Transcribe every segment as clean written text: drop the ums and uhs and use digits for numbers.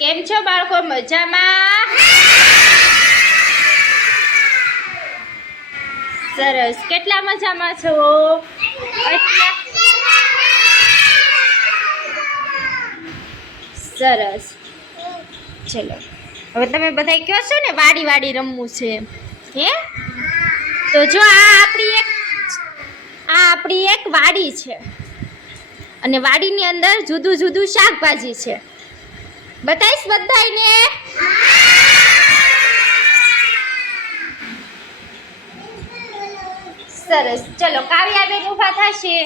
કેમ છો બાળકો? મજામાં? સરસ. કેટલા મજામાં છો? સરસ. ચલો, હવે તમે બધા કહો છો ને વાડી વાડી રમવું છે, હે? તો જો આ આપણી એક વાડી છે અને વાડીની અંદર જુદું જુદું શાકભાજી છે. બતાવીશ બધાને? સરસ. ચલો, કાવ્યાબેન ઊભા થશે.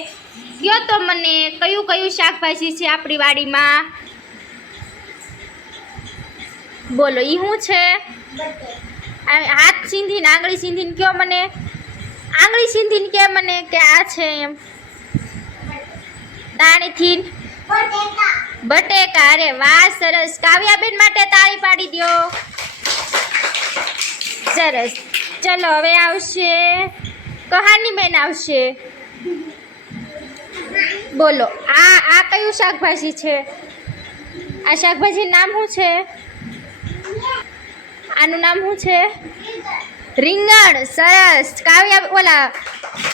કયો તો મને કયું કયું શાકભાજી છે આપણી વાડીમાં? બોલો, ઈ શું છે? હાથ સીંધીને આંગળી સીંધીને કયો મને. આંગળી સીંધીને કે મને કે આ છે એમ. દાણીથી બટેકા. અરે વાહ, સરસ. કાવ્યાબેન માટે તાળી પાડી દો. સરસ. ચલો, હવે આવશે કહાનીબેન આવશે. બોલો, આ કયું શાકભાજી છે? આ શાકભાજીનું નામ શું છે? આનું નામ શું છે? રીંગણ. સરસ. કાવ્યા ઓલા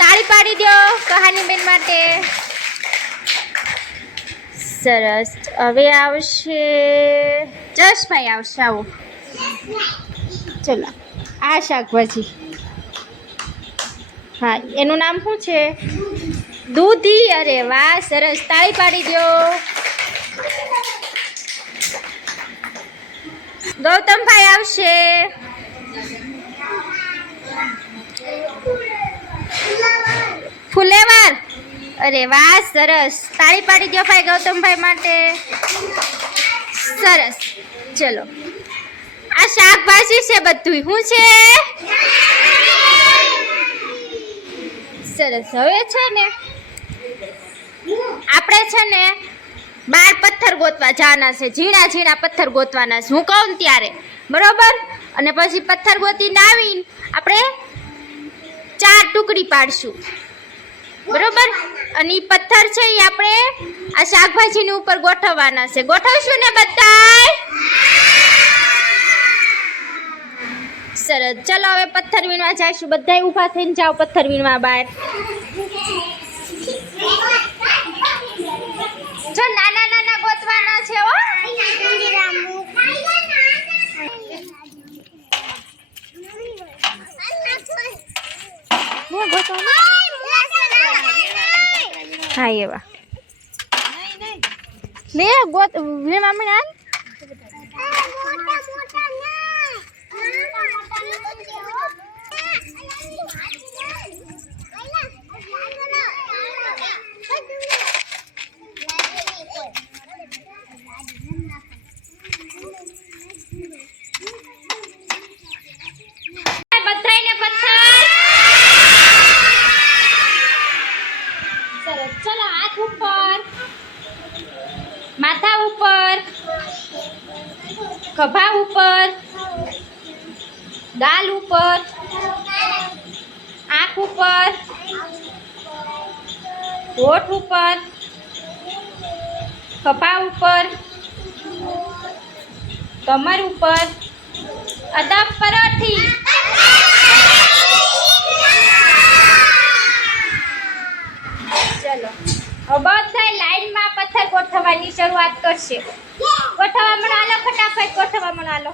તાળી પાડી દો કહાનીબેન માટે. સરસ. હવે આવશે જશભાઈ આવશે. આવો. ચલો, આ શાકભાજી, હા, એનું નામ શું છે? દૂધી. અરે વાહ, સરસ. તાળી પાડી દો. ગૌતમભાઈ આવશે. ફુલેવર. અરે વાહ, સરસ. તાળી પાડી દો ભાઈ ગૌતમભાઈ માટે. સરસ. ચલો, આ શાકભાજી છે બધું. શું છે? સરસ. હવે છે ને આપણે છે ને બાર પથ્થર ગોતવા જવાના છે. ઝીણા ઝીણા પથ્થર ગોતવાના છે હું કહું ને ત્યારે, બરોબર? અને પછી પથ્થર ગોતીને આવીને આપણે 4 ટુકડી પાડશું, બરોબર? અને એ પથ્થર છે એ આપણે આ શાકભાજીની ઉપર ગોઠવવાના છે. ગોઠવશું ને બધાય? સરસ. ચલો, હવે પથ્થર વીણવા જઈશું. બધાય ઊભા થઈને જાઓ પથ્થર વીણવા બહાર. જો નાના નાના ગોતવાના છે હો. હા, એવા લે ગોત વીણવા મને. બધાયને પથ્થર. સરસ. ચલો, હાથ ઉપર, માથા ઉપર, ખભા ઉપર, ગાલ ઉપર, આંખ ઉપર, હોઠ ઉપર, ખભા ઉપર, કમર ઉપર, અદબ પરોઠી. ચલો, હવે બધા લાઈનમાં પથ્થર ગોઠવવાની શરૂઆત કરશે. ગોઠવવા મળો, હાલો ફટાફટ ગોઠવવા મળો, હાલો.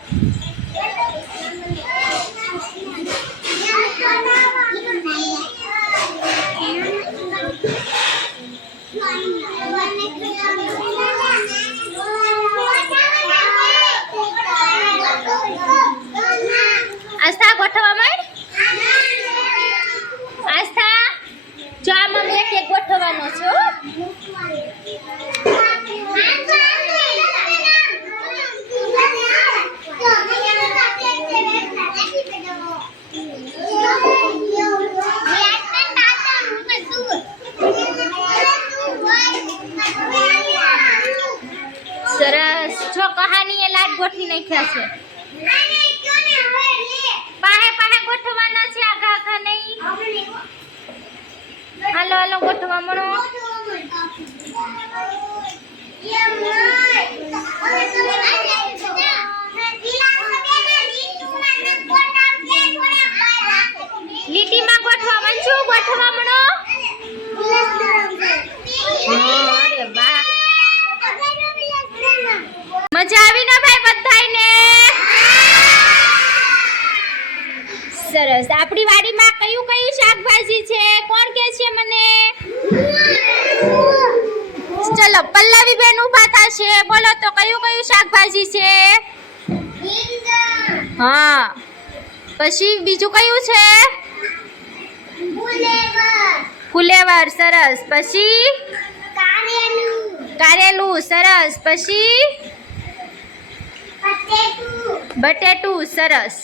આસ્થા ગોઠવવા માંડ. આસ્થા, જો આમાં એક એક ગોઠવવાનો છો. સરસ. જો કહાનીએ લાઈટ ગોઠવી નાખ્યા છે. પાહે પાહે ગોઠવવાના છે, આઘા આઘા નહીં. હાલો હાલો ગોઠવવા મળો. બેન ઊભા થશે. બોલો તો કયું કયું શાકભાજી છે? હા. પછી બીજું કયું છે? ફુલેવર. સરસ. પછી કારેલું. સરસ. પછી બટેટું. સરસ.